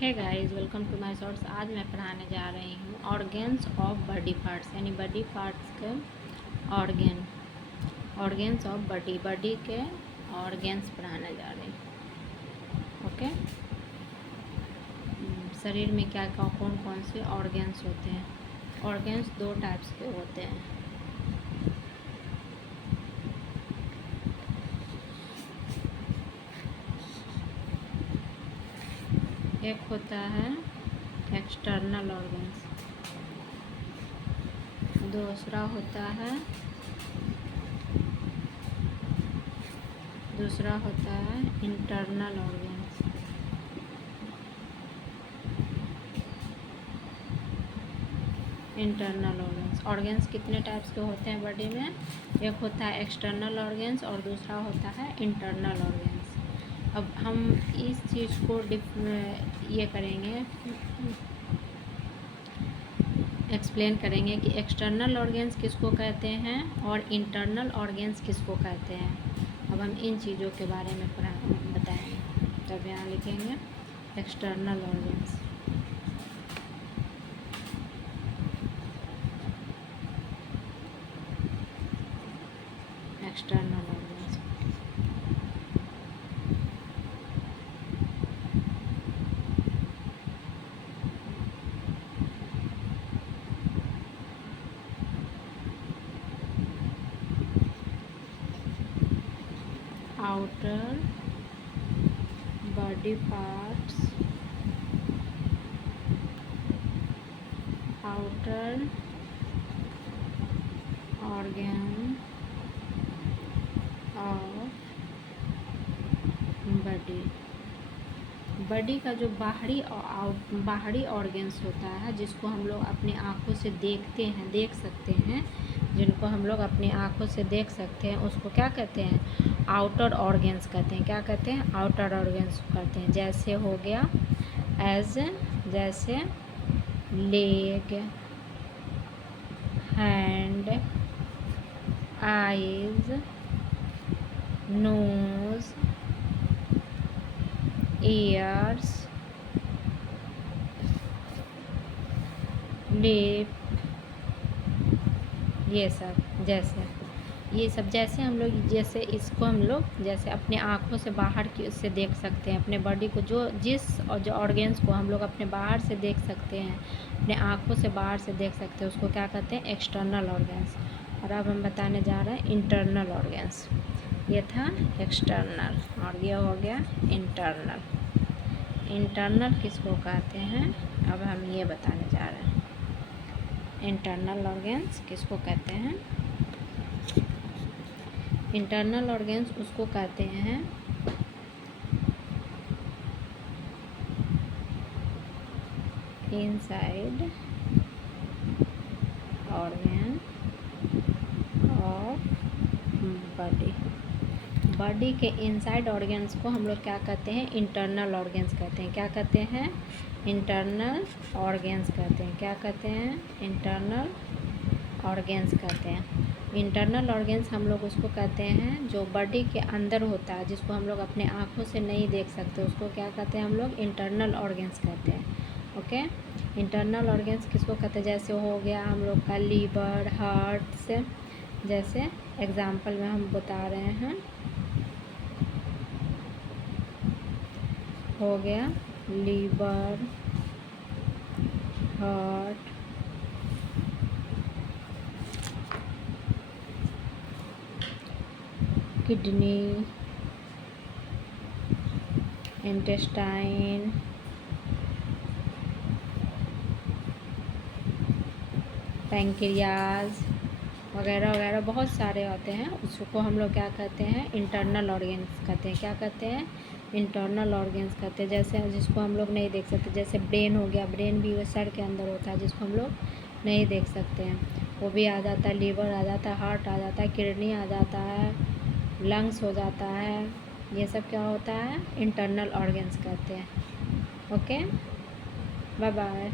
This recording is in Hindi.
Hey guys, welcome to my shorts. आज मैं पढ़ाने जा रही हूँ ऑर्गेन्स ऑफ बॉडी पार्ट्स, यानी बॉडी पार्ट्स के ऑर्गेन्स ऑफ बॉडी के ऑर्गेन्स पढ़ाने जा रही हूँ। ओके, शरीर में क्या क्या कौन कौन से ऑर्गेन्स होते हैं। ऑर्गेन्स दो टाइप्स के होते हैं। एक होता है एक्सटर्नल ऑर्गेन्स, दूसरा होता है इंटरनल ऑर्गेन्स। ऑर्गेन्स कितने टाइप्स के होते हैं बॉडी में? एक होता है एक्सटर्नल ऑर्गेन्स और दूसरा होता है इंटरनल ऑर्गेन्स। अब हम इस चीज़ को ये करेंगे, एक्सप्लेन करेंगे कि एक्सटर्नल ऑर्गेन्स किसको कहते हैं और इंटरनल ऑर्गेन्स किसको कहते हैं। अब हम इन चीज़ों के बारे में बताएंगे। तब यहाँ लिखेंगे external organs. External organs outer body parts, outer organ of body का जो बाहरी ऑर्गेन्स होता है, जिसको हम लोग अपनी आँखों से देख सकते हैं, जिनको हम लोग अपनी आँखों से देख सकते हैं, उसको क्या कहते हैं? आउटर ऑर्गेन्स कहते हैं। क्या कहते हैं? आउटर ऑर्गेन्स कहते हैं। जैसे हो गया जैसे leg, hand, eyes, nose, ears, lip, ये सब जैसे हम लोग इसको हम लोग जैसे अपने आँखों से बाहर की उससे देख सकते हैं। अपने बॉडी को जो ऑर्गेन्स को हम लोग अपने बाहर से देख सकते हैं, अपने आँखों से बाहर से देख सकते हैं, उसको क्या कहते हैं? External organs. और अब हम बताने जा रहे हैं इंटरनल ऑर्गेन्स। ये था एक्सटर्नल और ये हो गया इंटरनल। इंटरनल किसको कहते हैं? अब हम ये बताने जा रहे हैं। इंटरनल ऑर्गेन्स किसको कहते हैं? इंटरनल ऑर्गेन्स उसको कहते हैं इनसाइड ऑर्गेन ऑफ बॉडी के इनसाइड ऑर्गेन्स को हम लोग क्या कहते हैं? इंटरनल ऑर्गेन्स कहते हैं। क्या कहते हैं? इंटरनल ऑर्गेन्स कहते हैं। क्या कहते हैं? इंटरनल ऑर्गेन्स कहते हैं। इंटरनल ऑर्गेन्स हम लोग उसको कहते हैं जो बॉडी के अंदर होता है, जिसको हम लोग अपने आँखों से नहीं देख सकते, उसको क्या कहते हैं? हम लोग इंटरनल ऑर्गेन्स कहते हैं। ओके, इंटरनल ऑर्गेन्स किसको कहते हैं? जैसे हो गया हम लोग का लीवर, हार्ट्स, जैसे एग्जाम्पल में हम बता रहे हैं। हो गया liver, heart, kidney, intestine, pancreas वगैरह वगैरह बहुत सारे होते हैं। उसको हम लोग क्या कहते हैं? इंटरनल ऑर्गेन्स कहते हैं। क्या कहते हैं? इंटरनल ऑर्गेन्स कहते हैं। जैसे जिसको हम लोग नहीं देख सकते, जैसे ब्रेन हो गया, ब्रेन भी सर के अंदर होता है, जिसको हम लोग नहीं देख सकते हैं, वो भी आ जाता है। लीवर आ जाता है, हार्ट आ जाता है, किडनी आ जाता है, लंग्स हो जाता है। ये सब क्या होता है? इंटरनल ऑर्गेन्स कहते हैं। Okay, bye bye.